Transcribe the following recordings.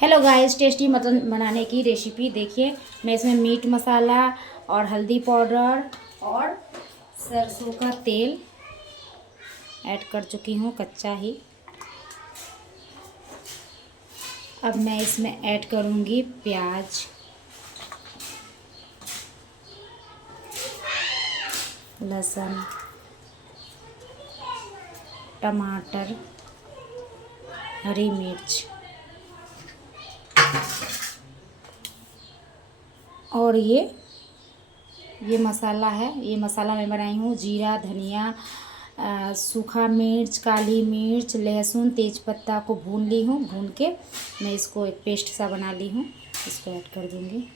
Hello guys, tasty mutton बनाने की रेसिपी देखिए। मैं इसमें मीट मसाला और हल्दी पाउडर और सरसों का तेल ऐड कर चुकी हूँ, कच्चा ही। अब मैं इसमें ऐड करूँगी प्याज, लहसुन, टमाटर, हरी मिर्च और ये मसाला है। ये मसाला मैं बनाई हूँ जीरा, धनिया, सूखा मिर्च, काली मिर्च, लहसुन, तेज़पत्ता को भून ली हूँ। भून के मैं इसको एक पेस्ट सा बना ली हूँ, इसको ऐड कर दूँगी।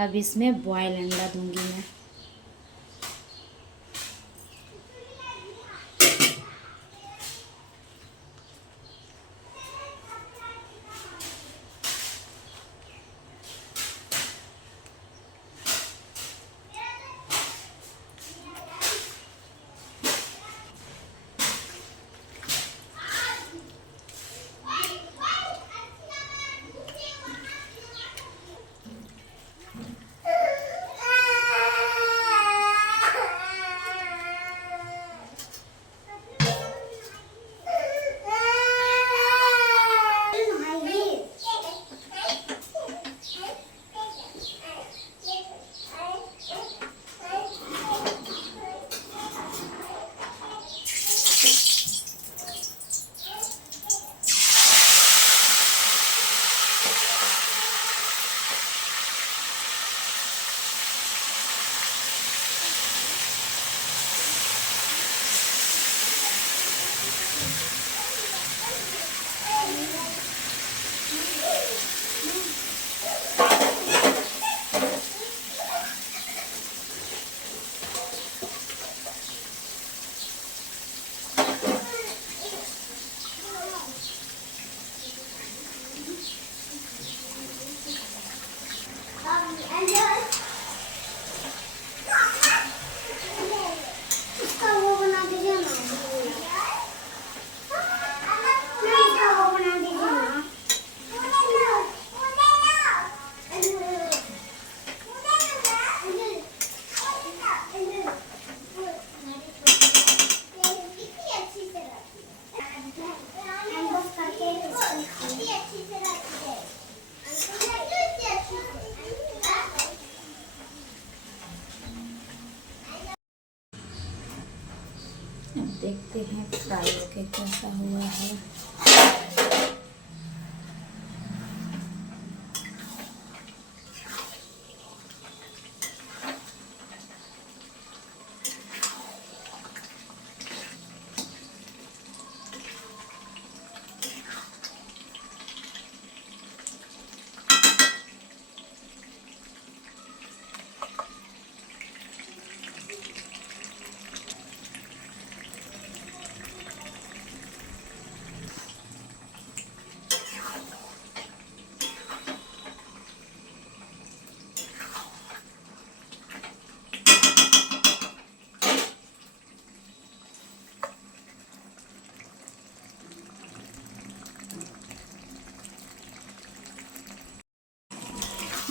अब इसमें बॉयल अंडा दूँगी मैं। अब देखते हैं फ्राई होके कैसा हुआ है।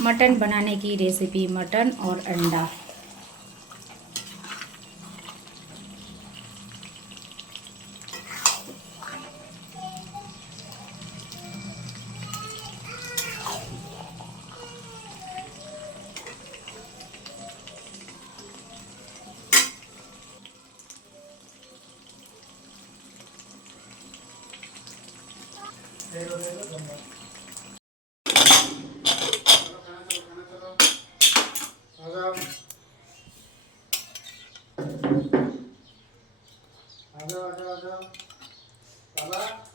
मटन बनाने की रेसिपी, मटन और अंडा। आजा आजा आजा बाबा